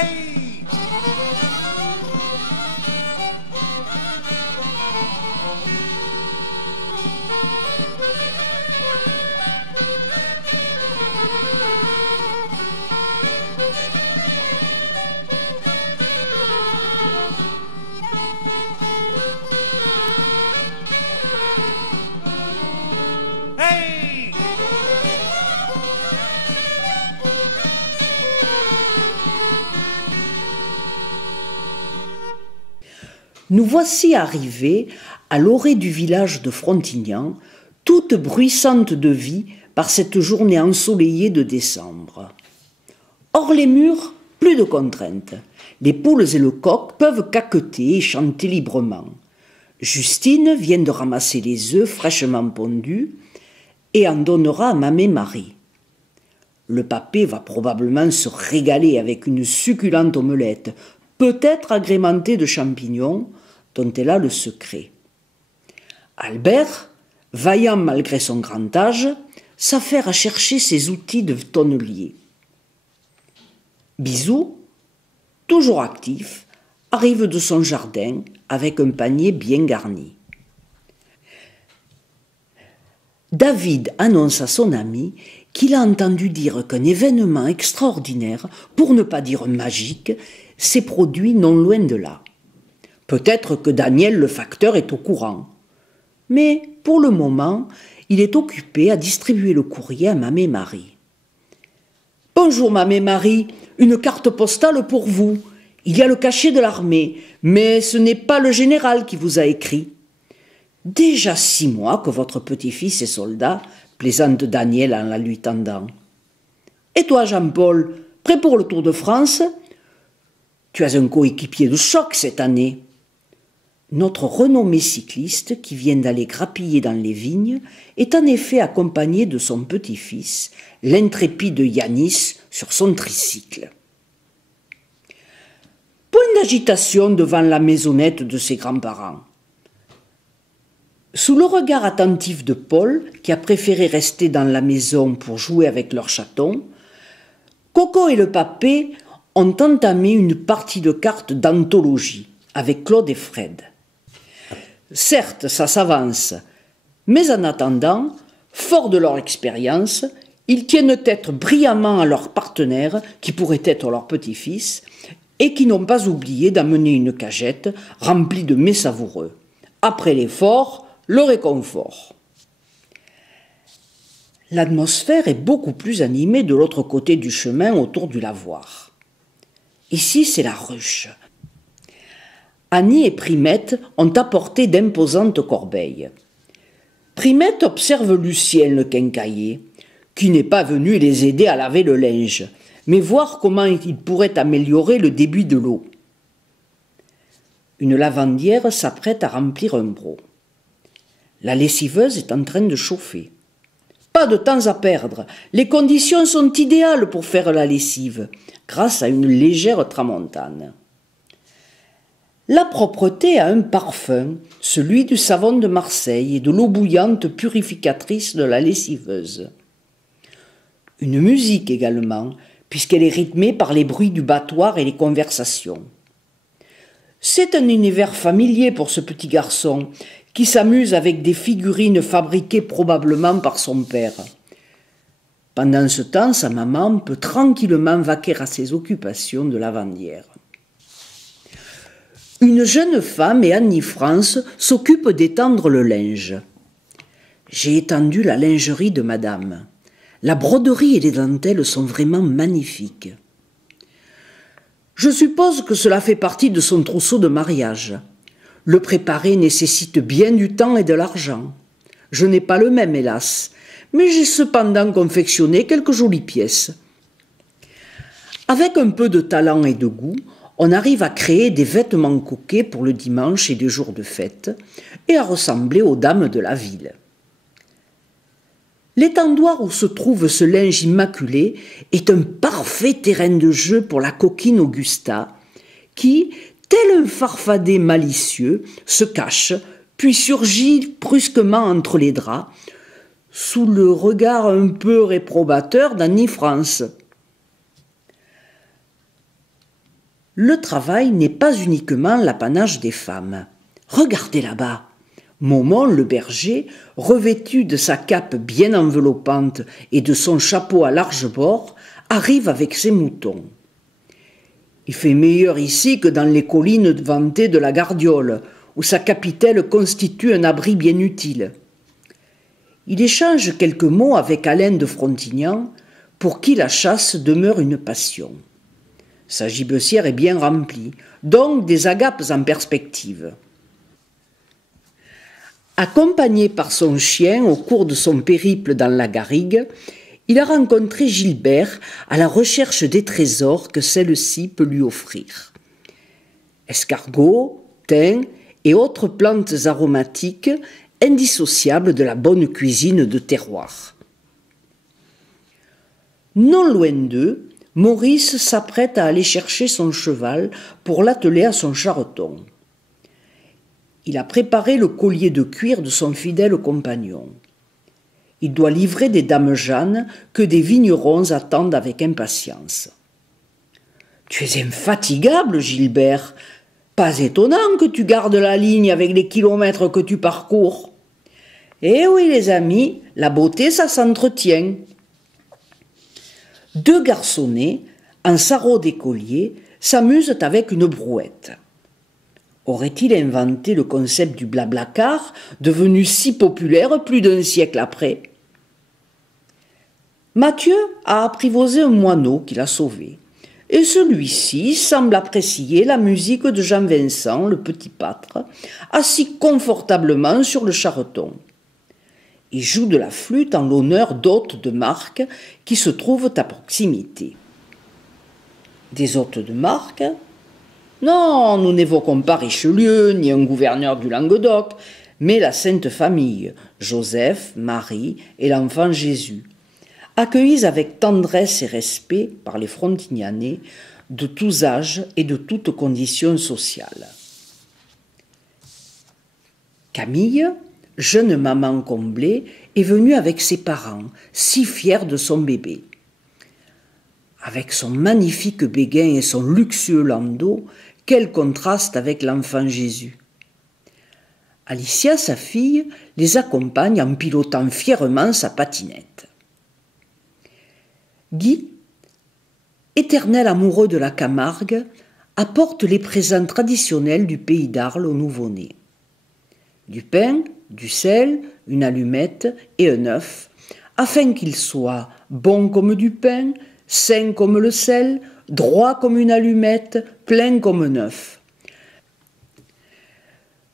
Hey! Hey! Nous voici arrivés à l'orée du village de Frontignan, toute bruissante de vie par cette journée ensoleillée de décembre. Hors les murs, plus de contraintes. Les poules et le coq peuvent caqueter et chanter librement. Justine vient de ramasser les œufs fraîchement pondus et en donnera à Mamé Marie. Le papé va probablement se régaler avec une succulente omelette, peut-être agrémentée de champignons, dont elle a le secret. Albert, vaillant malgré son grand âge, s'affaire à chercher ses outils de tonnelier. Bisou, toujours actif, arrive de son jardin avec un panier bien garni. David annonce à son ami qu'il a entendu dire qu'un événement extraordinaire, pour ne pas dire magique, s'est produit non loin de là. Peut-être que Daniel le facteur est au courant. Mais pour le moment, il est occupé à distribuer le courrier à Mamé Marie. « Bonjour Mamé Marie, une carte postale pour vous. Il y a le cachet de l'armée, mais ce n'est pas le général qui vous a écrit. » Déjà 6 mois que votre petit-fils est soldat, plaisante Daniel en la lui tendant. « Et toi Jean-Paul, prêt pour le Tour de France ? Tu as un coéquipier de choc cette année. » Notre renommé cycliste, qui vient d'aller grappiller dans les vignes, est en effet accompagné de son petit-fils, l'intrépide Yanis, sur son tricycle. Point d'agitation devant la maisonnette de ses grands-parents. Sous le regard attentif de Paul, qui a préféré rester dans la maison pour jouer avec leur chaton, Coco et le papé ont entamé une partie de cartes d'anthologie avec Claude et Fred. Certes, ça s'avance, mais en attendant, forts de leur expérience, ils tiennent tête brillamment à leur partenaire, qui pourrait être leur petit-fils, et qui n'ont pas oublié d'amener une cagette remplie de mets savoureux. Après l'effort, le réconfort. L'atmosphère est beaucoup plus animée de l'autre côté du chemin autour du lavoir. Ici, c'est la ruche. Annie et Primette ont apporté d'imposantes corbeilles. Primette observe Lucien le quincaillier, qui n'est pas venu les aider à laver le linge, mais voir comment il pourrait améliorer le débit de l'eau. Une lavandière s'apprête à remplir un broc. La lessiveuse est en train de chauffer. Pas de temps à perdre, les conditions sont idéales pour faire la lessive, grâce à une légère tramontane. La propreté a un parfum, celui du savon de Marseille et de l'eau bouillante purificatrice de la lessiveuse. Une musique également, puisqu'elle est rythmée par les bruits du battoir et les conversations. C'est un univers familier pour ce petit garçon, qui s'amuse avec des figurines fabriquées probablement par son père. Pendant ce temps, sa maman peut tranquillement vaquer à ses occupations de lavandière. Une jeune femme et Annie France s'occupent d'étendre le linge. J'ai étendu la lingerie de madame. La broderie et les dentelles sont vraiment magnifiques. Je suppose que cela fait partie de son trousseau de mariage. Le préparer nécessite bien du temps et de l'argent. Je n'ai pas le même, hélas, mais j'ai cependant confectionné quelques jolies pièces. Avec un peu de talent et de goût, on arrive à créer des vêtements coquets pour le dimanche et les jours de fête, et à ressembler aux dames de la ville. L'étendoir où se trouve ce linge immaculé est un parfait terrain de jeu pour la coquine Augusta, qui, tel un farfadet malicieux, se cache, puis surgit brusquement entre les draps, sous le regard un peu réprobateur d'Annie France. le travail n'est pas uniquement l'apanage des femmes. Regardez là-bas. Momon le berger, revêtu de sa cape bien enveloppante et de son chapeau à large bord, arrive avec ses moutons. Il fait meilleur ici que dans les collines vantées de la Gardiole, où sa capitale constitue un abri bien utile. Il échange quelques mots avec Alain de Frontignan, pour qui la chasse demeure une passion. Sa gibecière est bien remplie, donc des agapes en perspective. Accompagné par son chien au cours de son périple dans la garrigue, il a rencontré Gilbert à la recherche des trésors que celle-ci peut lui offrir. Escargots, thym et autres plantes aromatiques indissociables de la bonne cuisine de terroir. Non loin d'eux, Maurice s'apprête à aller chercher son cheval pour l'atteler à son charreton. Il a préparé le collier de cuir de son fidèle compagnon. Il doit livrer des dames Jeanne que des vignerons attendent avec impatience. « Tu es infatigable, Gilbert. Pas étonnant que tu gardes la ligne avec les kilomètres que tu parcours. » « Eh oui, les amis, la beauté, ça s'entretient. » Deux garçonnets, en sarrau d'écolier, s'amusent avec une brouette. Aurait-il inventé le concept du blablacar, devenu si populaire plus d'un siècle après? Mathieu a apprivoisé un moineau qu'il a sauvé, et celui-ci semble apprécier la musique de Jean-Vincent, le petit pâtre, assis confortablement sur le charreton. Il joue de la flûte en l'honneur d'hôtes de marque qui se trouvent à proximité. Des hôtes de marque? Non, nous n'évoquons pas Richelieu, ni un gouverneur du Languedoc, mais la Sainte Famille, Joseph, Marie et l'enfant Jésus, accueillis avec tendresse et respect par les Frontignanais de tous âges et de toutes conditions sociales. Camille, jeune maman comblée, est venue avec ses parents, si fiers de son bébé. Avec son magnifique béguin et son luxueux landau, quel contraste avec l'enfant Jésus. Alicia, sa fille, les accompagne en pilotant fièrement sa patinette. Guy, éternel amoureux de la Camargue, apporte les présents traditionnels du pays d'Arles au nouveau-né. Du pain, du sel, une allumette et un œuf, afin qu'il soit bon comme du pain, sain comme le sel, droit comme une allumette, plein comme un œuf.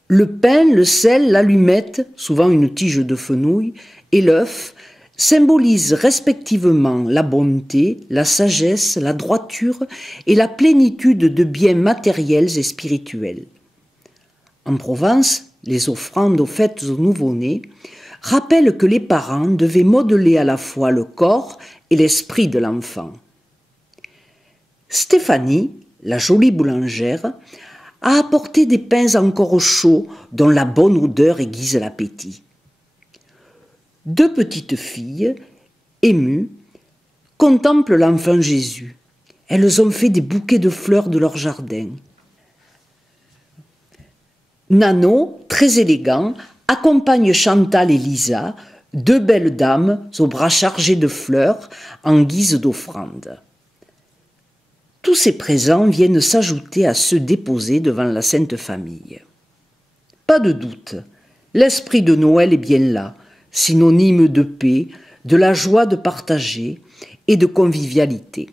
Le pain, le sel, l'allumette, souvent une tige de fenouil, et l'œuf symbolisent respectivement la bonté, la sagesse, la droiture et la plénitude de biens matériels et spirituels. En Provence, les offrandes aux fêtes au nouveau-né rappellent que les parents devaient modeler à la fois le corps et l'esprit de l'enfant. Stéphanie, la jolie boulangère, a apporté des pains encore chauds dont la bonne odeur aiguise l'appétit. Deux petites filles, émues, contemplent l'enfant Jésus. Elles ont fait des bouquets de fleurs de leur jardin. Nano, très élégant, accompagne Chantal et Lisa, deux belles dames aux bras chargés de fleurs en guise d'offrande. Tous ces présents viennent s'ajouter à ceux déposés devant la Sainte Famille. Pas de doute, l'esprit de Noël est bien là, synonyme de paix, de la joie de partager et de convivialité.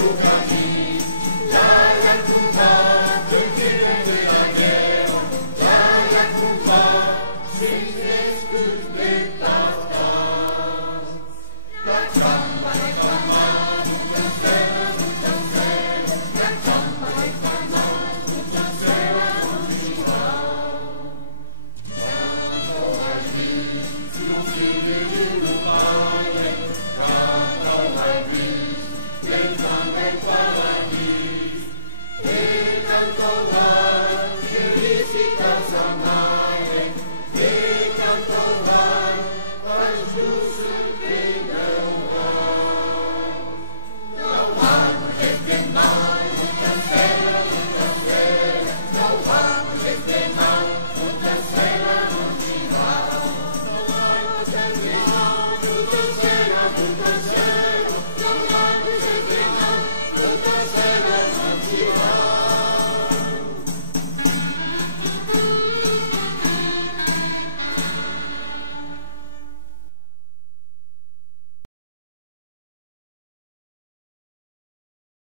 Luca